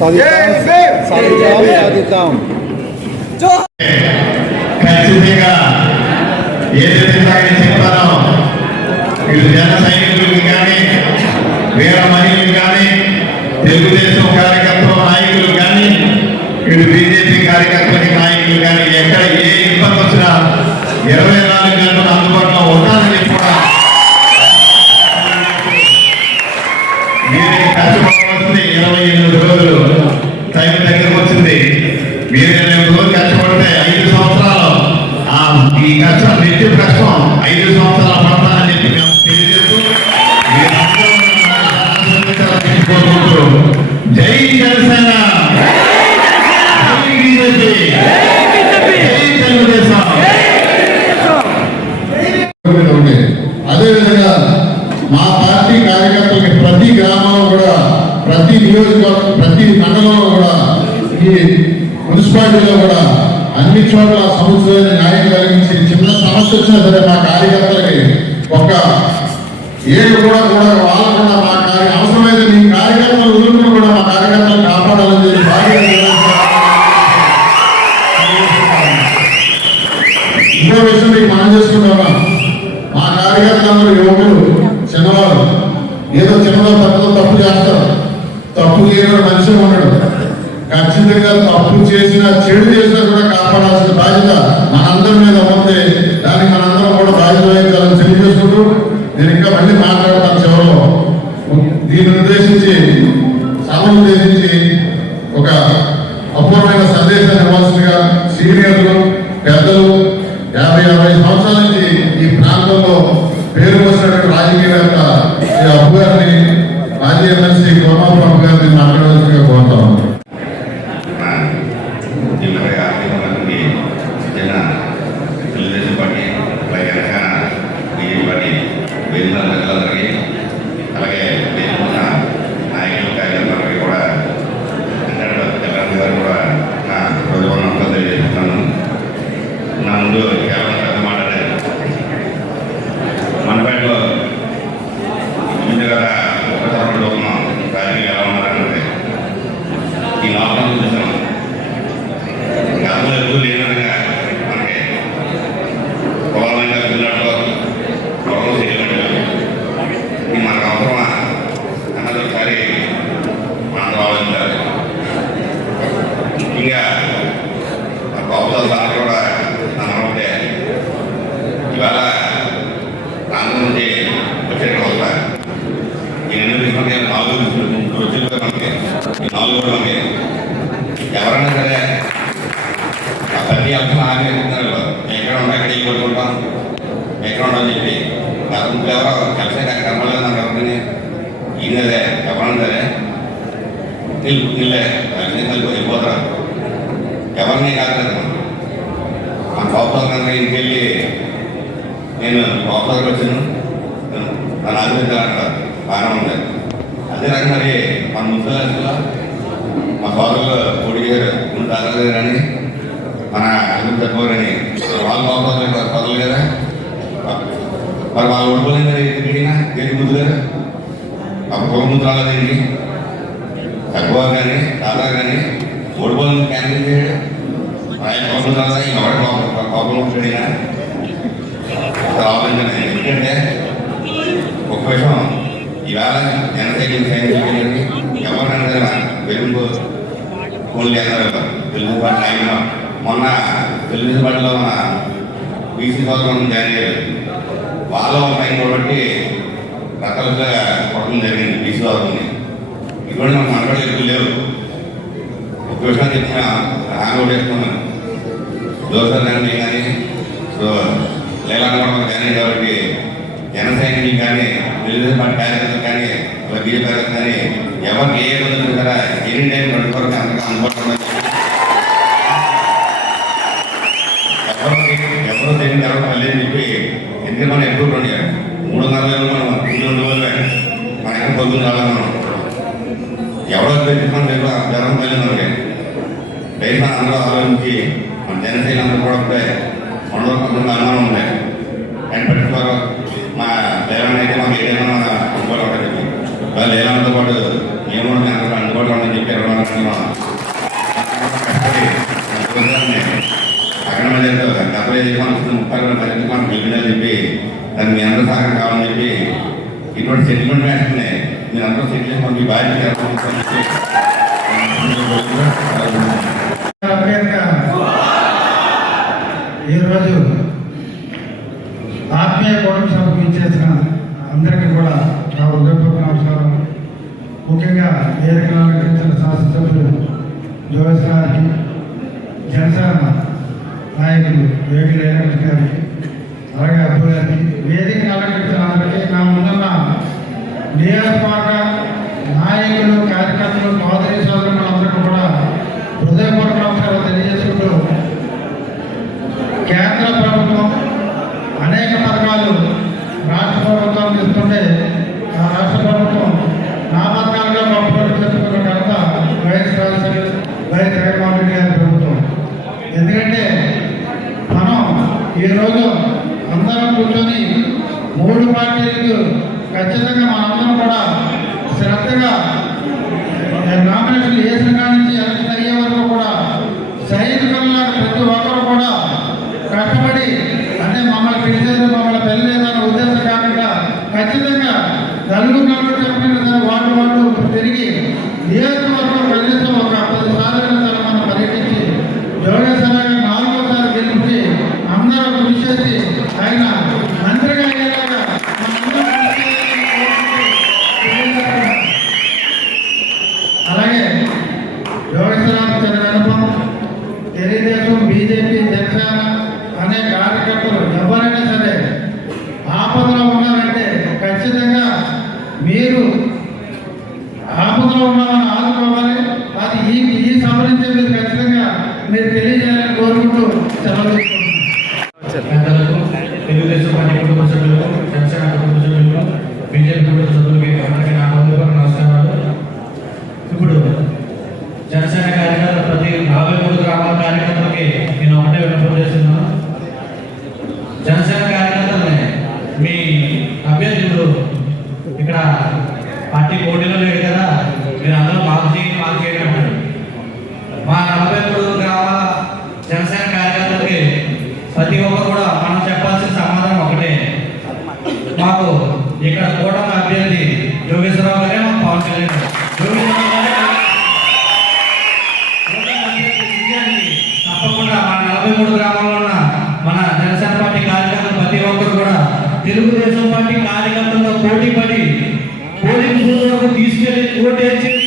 సాధిద్దాం. సాధిద్దాం. ఖచ్చితంగా ఏదైతే ఇందాక వీళ్ళు జన సైనికులకు కానీ వీర మహిళలు కానీ తెలుగుదేశం కార్యకర్తల నాయకులు కానీ వీళ్ళు బీజేపీ కార్యకర్తలకి నాయకులు కానీ ఎక్కడ ఏ ఇబ్బంది వచ్చినా ఇరవై నాలుగు మా పార్టీ కార్యకర్తలకి ప్రతి గ్రామంలో కూడా ప్రతి నియోజకవర్గం ప్రతి మండలంలో కూడా ఈ మున్సిపాలిటీలో కూడా అన్ని చోట్ల సముచితమైన న్యాయం కలిగించి చిన్న సమస్య వచ్చినా సరే మా కార్యకర్తలకి ఒక ఏడు కూడా కూడా వాళ్ళు కూడా మా కార్య అవసరమైతే మీ కార్యకర్త పెద్దదో తప్పు చేయడం మనిషి ఉండడు ఖచ్చితంగా తప్పు చేసిన చెడు చేసినా కూడా కాపాడాల్సిన బాధ్యత మనందరి మీద ఉంది దానికి మనందరం కూడా బాధ్యత వహించాలని తెలియజేసుకుంటూ నేను ఇంకా మళ్ళీ మాట్లాడతాను చివరిలో. దీన్ని ఉద్దేశించి సభను ఉద్దేశించి ఒక అపూర్వమైన సందేశాన్ని ఇవ్వాల్సిందిగా సీనియర్లు పెద్దలు యాభై అరవై సంవత్సరాల నుంచి ఈ ప్రాంతంలో పేరు వచ్చినటువంటి రాజకీయ ఈ అబ్బు గారిని మాజీ ఎమ్మెల్సీ గోమాపు అబ్బు గారిని మాట్లాడవలసిందిగా కోరుతాను ఇరవై ఆరు మందికి జన తెలుగుదేశం పార్టీ అలాగే జనసేన బీజేపీ పార్టీ వేదిక ప్రజలందరికీ అలాగే వేదిక ఉన్న నాయకులు కార్యకర్తలందరికీ కూడా వెంకట జగన్ గారు కూడా నా హృదయపూర్వకంగా తెలియజేస్తున్నాను నా ముందు కేవలం పెద్ద మాట్లాడారు మనపేటలో ముందు కదా ఒక తరపుడు ఉన్నాం రాజకీయ ఎలా ఉన్నారంటే ఈ లాక్డౌన్ చూసాం గతంలో ఎదురు లేని విధంగా మనకి పొలంగా పిల్లల్లో పొలం చేయలేదు ఇది మనకు అవసరమా అన్నది ఒకసారి మనం ఆలోచించాలి ముఖ్యంగా ఆ గొప్ప సార్ కూడా నమ్మకపోతే ఇవాళ ప్రాంతం నుంచి వచ్చే రోజుల ఈ రెండు నాలుగు ముగ్గురు వచ్చింది మనకి నాలుగు కూడా మనకి ఎవరైనా సరే ప్రతి అంశం ఆగ్రహిస్తున్నారు ఎక్కడ ఉంటే అక్కడ ఇల్లు కొట్టుకుంటాం ఎక్కడ ఉండని చెప్పి గతంలో ఎవరో కలిసే కనపడలేదు నాకు ఎవరిని? సరే కలిపి వెళ్ళిపోతారు ఎవరిని కాదు మా గోపాల ఇంటికి వెళ్ళి నేను గోపాలకు వచ్చాను. తన ఆదరించాలంటారు బాగానే ఉంది అదే రకంగా మరి మన ముసలిలో మా సోదరులు కోడి గారు ముందు అని మన అల్లు తక్కువని వాళ్ళ బాగుపడలేదు పదలు కదా మరి వాళ్ళు ఓడిపోలేదు కదా తిరిగినా గేటి ముందు కదా అప్పుడు ముందు రాలేదండి తక్కువ కానీ దాదా కానీ ఓడిపోయింది క్యాన్సిల్ చేయడం. ఆయన కోపం రాదా ఎవరి కోపం కోపం వచ్చాడినా ఆలోచన ఎందుకంటే ఒక విషయం ఈవేళ జనసైకిల్ సైనికులు ఎవరైనా వెలుగు ఓన్లీ అన్నారు తెలుగు పాటలు ఆయన మొన్న తెలుగు పాటలో మన బీసీ సోదరం జాయిన్ అయ్యారు వాళ్ళ ఒక టైం కాబట్టి రకరకాలుగా కొట్టడం జరిగింది బీసీ సోదరుని ఇటువంటి మన మనకడ ఎక్కువ లేవు ఒక విషయం చెప్పిన రాను కూడా చెప్తున్నాను జోసర్ కానీ సో లేలాంటి కానీ కాబట్టి జన సైనికులు కానీ తెలుగుదేశం పార్టీ కార్యకర్తలు కానీ బీజేపీ కార్యకర్తలు కానీ ఎవరికి ఏ ఇబ్బందులు కూడా ఎనీ టైం రెండు వరకు అంతగా అందుబాటులో ఎవరికి ఎవరు తెలియని తర్వాత మళ్ళీ అని చెప్పి ఎందుకంటే మనం ఎప్పుడు రెండు మూడున్నర వేలు మనం రెండు రెండు వేలు మన ఎక్కడ పొద్దున్న రావాలి మనం ఎవరో పెట్టుకుని తెలియదు జ్వరం తెలియదు మనకి. రైతు అందరూ ఆలోచించి మన జనసేనందరూ కూడా ఉండే మనలో కొంతమంది అన్నాలు ఉన్నాయి అండ్ పర్టికులర్ మా లేవన్ అయితే మాకు ఏదైనా వాళ్ళు లేవన్తో పాటు మేము కూడా అందుబాటులో ఉందని చెప్పి అనుకున్నాం అక్కడ మధ్యలో డబ్బులు మనం ముప్పై మధ్య మనం చెప్పిన చెప్పి దాన్ని మీ అందరూ సహకారం కావాలని చెప్పి ఇటువంటి సెటిల్మెంట్ మ్యాచ్ని మీరు అందరూ సెటిల్మెంట్ మీ బాధ్యత ఈరోజు ఆత్మీయ కోణం సభకు ఇచ్చేసిన అందరికీ కూడా నా ఉదయపూర్వక నమస్కారం. ముఖ్యంగా వేదిక అలంకరించిన శాసనసభ్యులు జోస్ గారికి జనసేన నాయకులు వేగి రేణు గారికి అలాగే అభ్యులకి వేదిక అలంకరించిన అందరికీ నా ముందున్న నియోజకవర్గ నాయకులు కార్యకర్తలు సోదరి ఈరోజు అందరం కూర్చొని మూడు పార్టీలకు ఖచ్చితంగా మనందరం కూడా శ్రద్ధగా నామినేషన్ ఏ సంఘానికి మీరు ఆపదలో ఉన్నామని ఆదుకోవాలి. అది ఈ ఈ సంబంధించి మీరు ఖచ్చితంగా మీరు తెలియజేయాలని కోరుకుంటూ సెలవు the peace, the